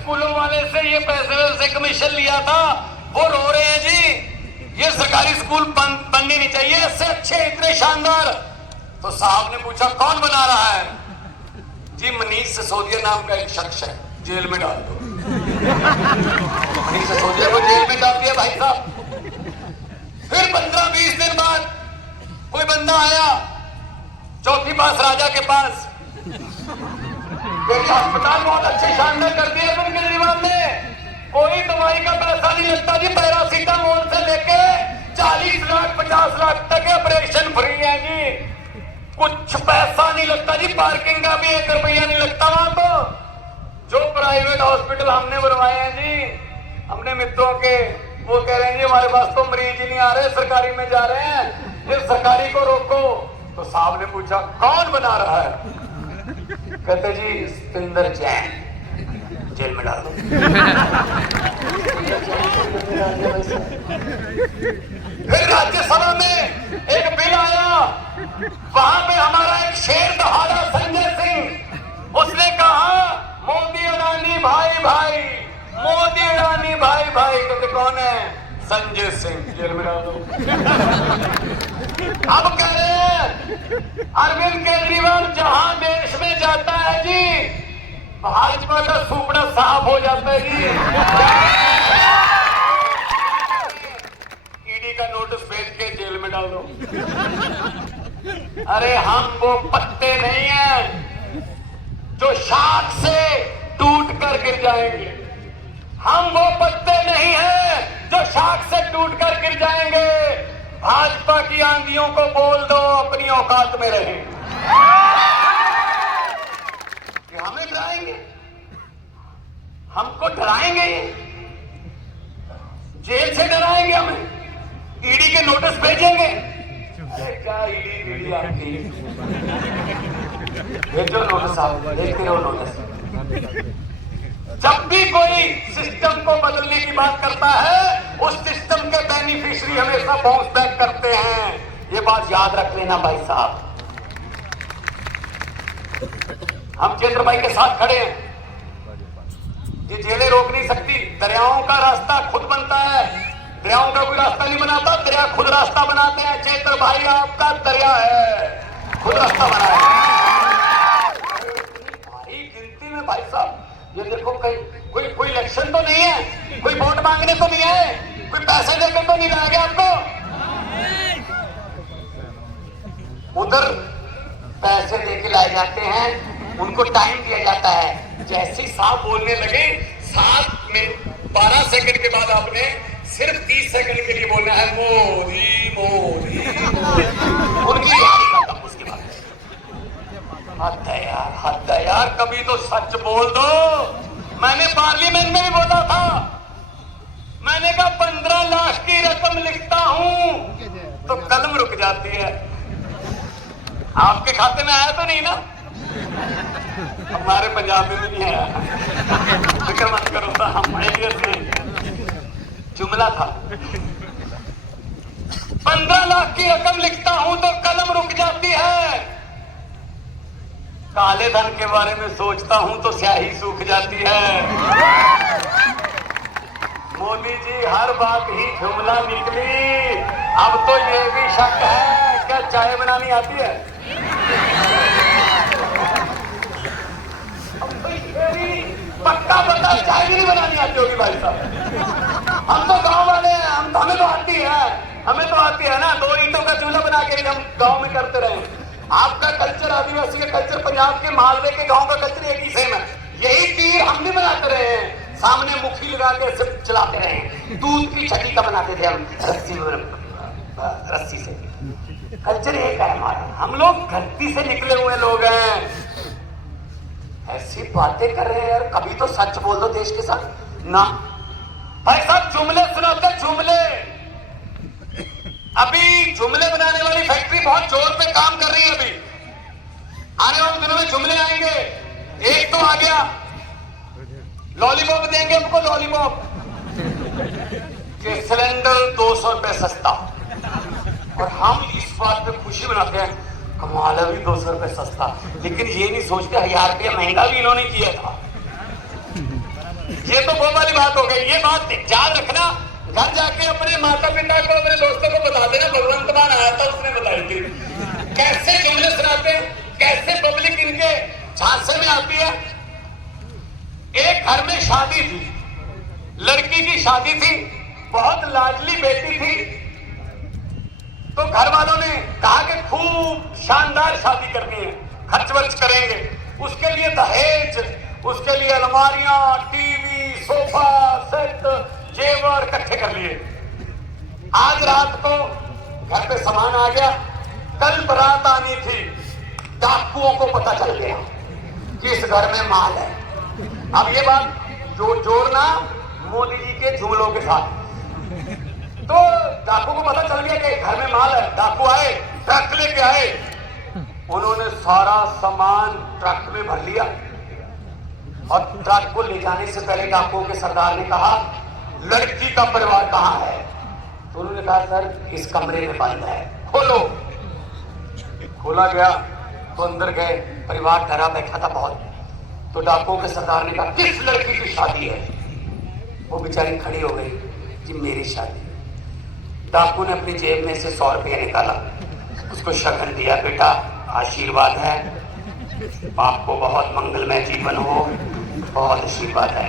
स्कूलों वाले से ये पैसे से कमीशन लिया था, वो रो रहे हैं जी ये सरकारी स्कूल बनने नहीं चाहिए, इससे अच्छे इतने शानदार। तो साहब ने पूछा कौन बना रहा है? जी मनीष सिसोदिया नाम का एक शख्स है, जेल में डाल दो। मनीष सिसोदिया को जेल में डाल दिया भाई साहब। फिर 15-20 दिन बाद कोई बंदा आया चौथी पास राजा के पास, अस्पताल बहुत अच्छे शानदार कर दिए अरविंद केजरीवाल ने, कोई दवाई का पैसा नहीं लगता जी, पैरासीटामोल से लेके 40 लाख 50 लाख तक ऑपरेशन फ्री है जी, कुछ पैसा नहीं लगता जी, पार्किंग का भी 1 रुपया नहीं लगता वहां। तो जो प्राइवेट हॉस्पिटल हमने बनवाए हैं जी, हमने मित्रों के, वो कह रहे हैं जी हमारे पास तो मरीज ही नहीं आ रहे, सरकारी में जा रहे हैं, ये सरकारी को रोको। तो साहब ने पूछा कौन बना रहा है? कहते जी सतिंदर जैन, जेल में डाल दो। फिर राज्यसभा में एक बिल आया, वहां पे हमारा एक शेर दहाड़ा संजय सिंह, उसने कहा मोदी अडानी भाई भाई, मोदी अडानी भाई भाई। कहते कौन है? संजय सिंह, जेल में डाल दो। अब कह रहे हैं अरविंद केजरीवाल जहां देश में जाता है जी, भाजपा का सुपड़ा साफ हो जाता है जी। ईडी का नोटिस भेज के जेल में डाल दो। अरे हम वो पत्ते नहीं हैं जो शाख से टूट कर गिर जाएंगे, हम वो पत्ते नहीं हैं जो शाख से टूट कर गिर जाएंगे। भाजपा की आंधियों को बोल दो अपनी औकात में रहे। हमें डराएंगे, हमको डराएंगे, ये जेल से डराएंगे, हमें ईडी के नोटिस भेजेंगे। अरे क्या ईडी आपकी, भेजो नोटिस, आप देखते रहो नोटिस। जब भी कोई सिस्टम को बदलने की बात करता है, उस सिस्टम के बेनिफिशियरी हमेशा बाउंस बैक करते हैं। ये बात याद रख लेना भाई साहब। हम चंद्र भाई के साथ खड़े हैं, ये जेलें रोक नहीं सकती, दरियाओं का रास्ता खुद बनता है, दरियाओं का कोई रास्ता नहीं बनाता, दरिया खुद रास्ता बनाते हैं। चेतर भाई आपका दरिया है, खुद रास्ता बनाया भाई गिनती में। भाई साहब ये देखो, कोई इलेक्शन तो नहीं है, कोई वोट मांगने तो नहीं है, कोई पैसे देकर तो नहीं लाया गया आपको। उधर पैसे देके लाए जाते हैं, उनको टाइम दिया जाता है। जैसे ही साहब बोलने लगे, 12 सेकंड के बाद आपने सिर्फ 30 सेकंड के लिए बोलना है मोदी मोदी, उनकी खत्म। उसके बाद हद है यार, कभी तो सच बोल दो। मैंने पार्लियामेंट में भी बोला था, मैंने कहा 15 लाख की रकम लिखता हूं तो कलम रुक जाती है। आपके खाते में आया तो नहीं ना? हमारे पंजाब में भी नहीं आया, फिक्र मत करो था, हम जुमला था। 15 लाख की रकम लिखता हूं तो कलम रुक जाती है, काले धन के बारे में सोचता हूं तो स्याही सूख जाती है। मोदी जी हर बात ही जुमला निकली, अब तो ये भी शक है क्या चाय बनानी आती है? पक्का पता चाय भी नहीं बनानी आती होगी भाई साहब। हम तो गांव वाले हैं, हमें तो आती है, हमें तो आती है ना, 2 ईंटों का चूल्हा बना के हम गांव में करते रहे। आपका कल्चर, आदिवासी का कल्चर, पंजाब के मालवे के गांव का कल्चर एक ही सेम है। यही तीर हम भी बनाते रहे हैं, सामने मुखी लगा के सिर्फ चलाते रहे। दूध की छठी का बनाते थे हम, रस्सी से। कल्चर एक है हमारा, हम लोग धरती से निकले हुए लोग हैं। ऐसी बातें कर रहे हैं यार, कभी तो सच बोल दो देश के साथ ना। भाई साहब जुमले सुनाते, जुमले। अभी जुमले बनाने वाली फैक्ट्री बहुत जोर पे काम कर रही है। अभी आने वाले दिनों में जुमले आएंगे। एक तो आ गया, लॉलीपॉप देंगे हमको, लॉलीपॉप के सिलेंडर 200 रुपए सस्ता, और हम इस बात पे खुशी मनाते हैं, कमाल है भी 200 रुपए सस्ता। लेकिन ये नहीं सोचते 1000 रुपया महंगा भी इन्होंने किया था। ये तो वो वाली बात हो गई। ये बात याद रखना, घर जाके अपने माता पिता को, अपने दोस्तों को बता देना। भगवंत मान आया था, उसने बताई थी कैसे जुमले सुनाते, कैसे पब्लिक इनके झांसे में आती है। एक घर में शादी थी, लड़की की शादी थी, बहुत लाडली बेटी थी। तो घर वालों ने कहा कि खूब शानदार शादी करनी है, खर्च वर्च करेंगे, उसके लिए दहेज, उसके लिए अलमारियां, टीवी, सोफा सेट, जेवर इकट्ठे कर लिए। आज रात को घर पे सामान आ गया, कल बारात आनी थी। डाकुओं को पता चल गया कि इस घर में माल है। अब ये बात जोड़ना मोदी जी के जुमलों के साथ। तो डाकू को पता चल गया कि घर में माल है। डाकू आए, ट्रक लेके आए, उन्होंने सारा सामान ट्रक में भर लिया। और ट्रक को ले जाने से पहले डाकुओं के सरदार ने कहा, लड़की का परिवार कहाँ है? तो उन्होंने कहा, सर इस कमरे में बंद है, खोलो। खोला गया तो अंदर गए, परिवार डरा बैठा था बहुत। तो डाकुओं के सरदार ने कहा, किस लड़की की शादी है? वो बेचारी खड़ी हो गई, कि मेरी शादी। डाकू ने अपनी जेब में से 100 रुपया निकाला, उसको शगन दिया, बेटा आशीर्वाद है, आपको बहुत मंगलमय जीवन हो, बहुत आशीर्वाद है,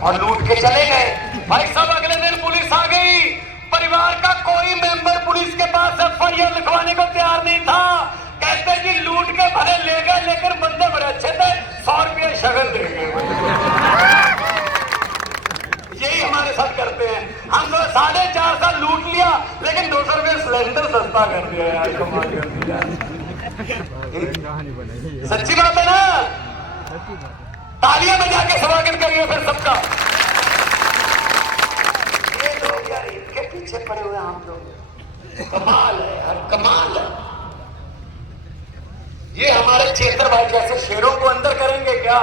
और लूट के चले गए। भाई साहब अगले दिन पुलिस आ गई, परिवार का कोई मेंबर पुलिस के पास एफआईआर लिखवाने को तैयार नहीं था। कहते कि लूट के भले ले गए, लेकिन बंदे बड़े अच्छे थे, 100 रुपया शगन दे गए। यही हमारे साथ करते हैं। हम तो 4.5 साल लूट लिया, लेकिन 200 रुपये सिलेंडर सस्ता कर दिया यार, कमाल कर दिया। सच्ची बात है ना? तालियां बजा के स्वागत करिए फिर सबका। ये लोग यार इनके पीछे पड़े हुए हम लोग, कमाल है यार, कमाल है। ये हमारे चेतर भाई जैसे शेरों को अंदर करेंगे क्या?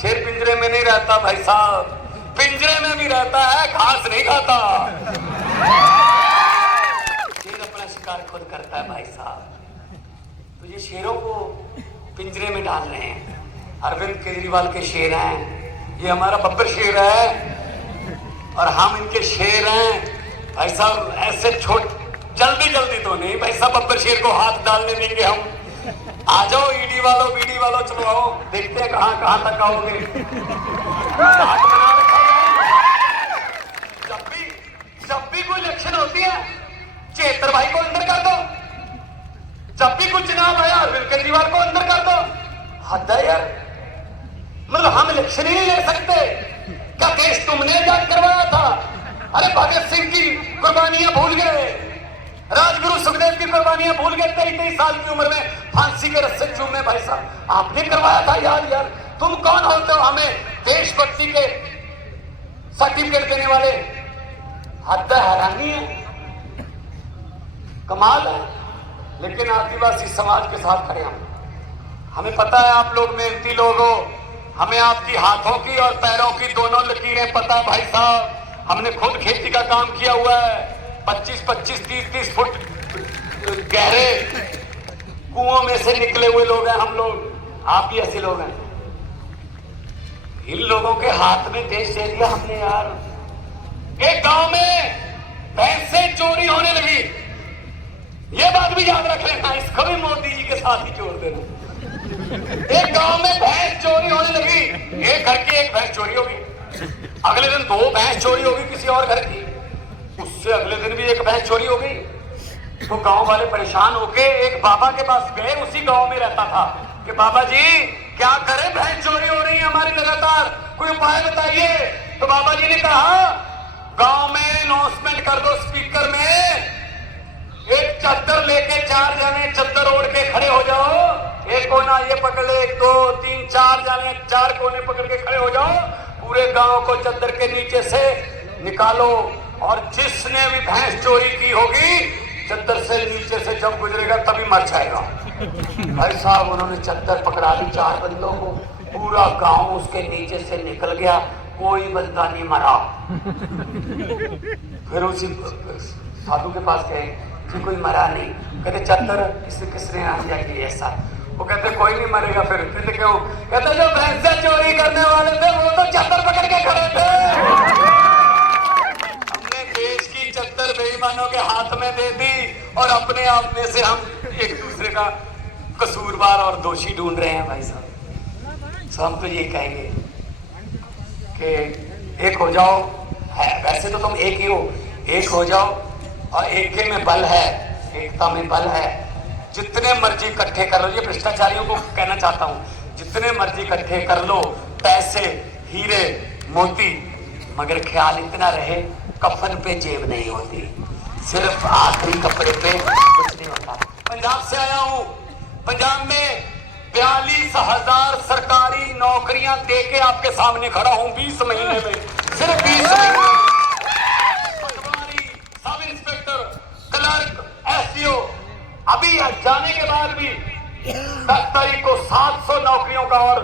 शेर पिंजरे में नहीं रहता भाई साहब, पिंजरे में भी रहता है, घास नहीं खाता। शेर अपना शिकार खुद करता है भाई साहब। तो ये शेरों को पिंजरे में डाल रहे हैं। अरविंद केजरीवाल के शेर हैं, ये हमारा बब्बर शेर है, और हम इनके शेर हैं भाई साहब। ऐसे जल्दी जल्दी तो नहीं भाई साहब, बब्बर शेर को हाथ डालने देंगे हम। आ जाओ ईडी वालों, बीडी वालों, चलो आओ, देखते हैं कहां तक आओगे। जब भी कोई इलेक्शन होती है, चेतर भाई को अंदर कर दो। जब भी कुछ चुनाव आया, अरविंद केजरीवाल को अंदर कर दो। हद है यार, मतलब हम इलेक्शन ही नहीं ले सकते क्या? देश तुमने जान करवाया था। अरे भगत सिंह की कुर्बानियां भूल गए, राजगुरु सुखदेव की कुर्बानियां भूल गए। 23 साल की उम्र में फांसी के रस्से चूमे भाई साहब, आपने करवाया था यार। तुम कौन होते हो हमें देशभक्ति के सर्टिफिकेट देने वाले? हद हैरानी है, कमाल है। लेकिन आदिवासी समाज के साथ खड़े हम। हमें पता है आप लोग मेहनती लोग हो, हमें आपकी हाथों की और पैरों की दोनों लकीरें पता है भाई साहब। हमने खुद खेती का काम किया हुआ है, 25-25, 30-30 फुट गहरे कुओं में से निकले हुए लोग हैं हम लोग। आप भी ऐसे लोग हैं। इन लोगों के हाथ में देश दे दिया हमने यार। एक गांव में भैंसें चोरी होने लगी, ये बात भी याद रख लेना, इसको भी मोदी जी के साथ ही जोड़ देना। एक गांव में भैंस चोरी होने लगी, एक घर की एक भैंस चोरी होगी, अगले दिन 2 भैंस चोरी होगी किसी और घर की, उससे अगले दिन भी एक भैंस चोरी हो गई। तो गांव वाले परेशान होके एक बाबा के पास गए, उसी गांव में रहता था, कि बाबा जी क्या करें, भैंस चोरी हो रही है हमारी लगातार, कोई उपाय बताइए। तो बाबा जी ने कहा, गांव में अनाउंसमेंट कर दो स्पीकर में, एक चादर लेके 4 जने चादर ओढ़ के खड़े हो जाओ, एक कोना ये पकड़ ले, 1 2 3 4 जने 4 कोने पकड़ के खड़े हो जाओ, पूरे गांव को चादर के नीचे से निकालो, और जिसने भी भैंस चोरी की होगी चादर से नीचे से जब गुजरेगा तभी मर जाएगा। भाई साहब उन्होंने चादर पकड़ा दी 4 बंदों को, पूरा गांव उसके नीचे से निकल गया, कोई बंदा नहीं मरा। फिर उसी साधु के पास गए कि कोई मरा नहीं, कहते चादर किसने आ जाएगी ऐसा। वो कहते कोई नहीं मरेगा फिर। कहते क्यों? कहते जो भैंसा चोरी करने वाले थे वो तो चद्दर पकड़ के खड़े थे। हमने देश की चद्दर बेईमानों के हाथ में दे दी और अपने आप में से हम एक दूसरे का कसूरवार और दोषी ढूंढ रहे हैं भाई साहब। तो हम तो ये कहेंगे कि एक हो जाओ। है वैसे तो तुम एक ही हो, एक हो जाओ और एक में बल है, एकता में बल है। जितने मर्जी इकट्ठे कर लो, ये भ्रष्टाचारियों को कहना चाहता हूं, जितने मर्जी इकट्ठे कर लो पैसे, हीरे मोती, मगर ख्याल इतना रहे कफन पे जेब नहीं होती, सिर्फ आखिरी कपड़े पे कुछ नहीं होता। पंजाब से आया हूं, पंजाब में 42,000 सरकारी नौकरियां देके आपके सामने खड़ा हूं 20 महीने में, सिर्फ 20 महीने। पटवारी, सब इंस्पेक्टर, क्लर्क, एसडीओ, अभी जाने के बाद भी 10 तारीख को 700 नौकरियों का और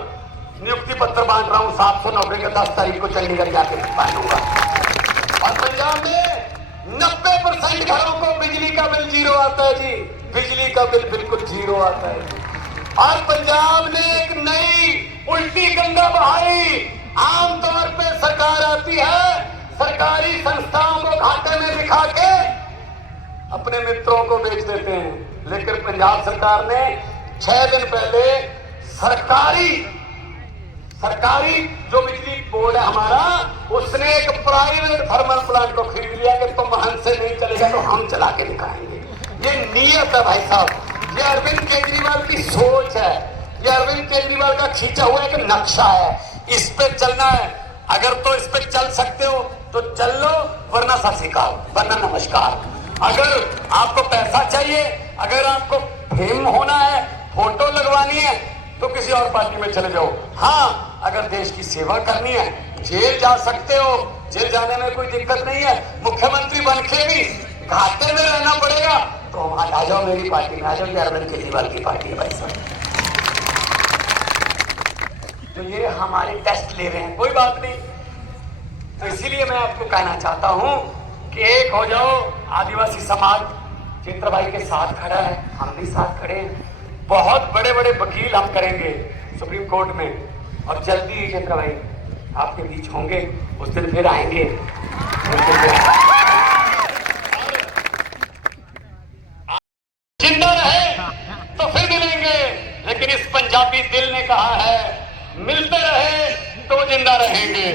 नियुक्ति पत्र बांट रहा हूं। 700 नौकरी का 10 तारीख को चंडीगढ़ जाके बांटूंगा। और पंजाब में 90% घरों को बिजली का बिल जीरो आता है जी, बिजली का बिल बिल्कुल जीरो आता है। और पंजाब ने एक नई उल्टी गंगा बहाई। आमतौर पे सरकार आती है, सरकारी संस्थाओं को घाटे में दिखा के अपने मित्रों को बेच देते हैं, लेकिन पंजाब सरकार ने 6 दिन पहले सरकारी जो बिजली बोर्ड है हमारा, उसने एक प्राइवेट थर्मल प्लांट को खरीद लिया कि तुम हमसे नहीं चलेगा तो हम चला के दिखाएंगे। ये नीयत है भाई साहब, ये अरविंद केजरीवाल की सोच है, ये अरविंद केजरीवाल का खींचा हुआ एक नक्शा है। इस पे चलना है, अगर तो इस पे चल सकते हो तो चल लो, वरना सत श्री अकाल, वरना नमस्कार। अगर आपको पैसा चाहिए, अगर आपको फेम होना है, फोटो लगवानी है, तो किसी और पार्टी में चले जाओ। हाँ, अगर देश की सेवा करनी है, जेल जा सकते हो, जेल जाने में कोई दिक्कत नहीं है। मुख्यमंत्री बन के भी घाटे में रहना पड़ेगा तो वहां आ जाओ, मेरी पार्टी में आ जाओ, अरविंद केजरीवाल की पार्टी है भाई साहब। तो ये हमारे टेस्ट ले रहे हैं, कोई बात नहीं। तो इसीलिए मैं आपको कहना चाहता हूं कि एक हो जाओ। आदिवासी समाज चित्र भाई के साथ खड़ा है, हम भी साथ खड़े हैं। बहुत बड़े बड़े वकील हम करेंगे सुप्रीम कोर्ट में, और जल्दी ही चित्र भाई आपके बीच होंगे, उस दिन फिर आएंगे। जिंदा रहे तो फिर मिलेंगे, लेकिन इस पंजाबी दिल ने कहा है मिलते रहे तो जिंदा रहेंगे।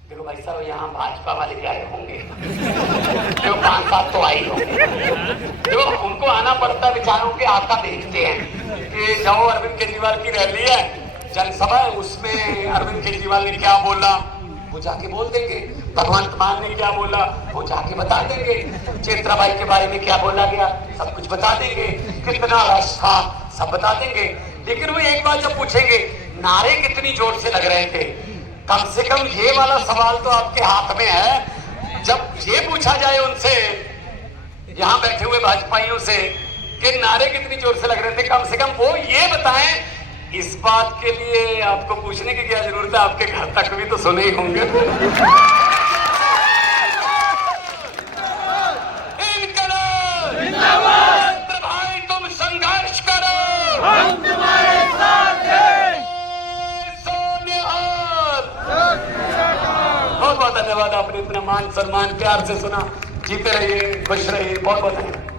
देखो भाई साहब, यहाँ भाजपा वाले भी आए होंगे, देखो 5-7 तो आई होंगे। देखो उनको आना पड़ता है, बेचारों के आका देखते हैं कि जाओ अरविंद केजरीवाल की रैली है, जनसभा है, उसमें अरविंद केजरीवाल ने क्या बोला वो जाके बोल देंगे, भगवंत मान ने क्या बोला वो जाके बता देंगे, चेत्रा बाई के बारे में क्या बोला गया सब कुछ बता देंगे, कितना रश था सब बता देंगे। लेकिन वो एक बात जब पूछेंगे नारे कितनी जोर से लग रहे थे, कम से कम ये वाला सवाल तो आपके हाथ में है। जब ये पूछा जाए उनसे, यहाँ बैठे हुए भाजपाइयों से, कि नारे कितनी जोर से लग रहे थे, कम से कम वो ये बताएं। इस बात के लिए आपको पूछने की क्या जरूरत है, आपके घर तक भी तो सुने ही होंगे। भाई तुम संघर्ष करो, हम तुम्हारे साथ हैं। बहुत बहुत धन्यवाद, आपने इतना मान सम्मान प्यार से सुना। जीते रहिए, खुश रहिए, बहुत बहुत धन्यवाद।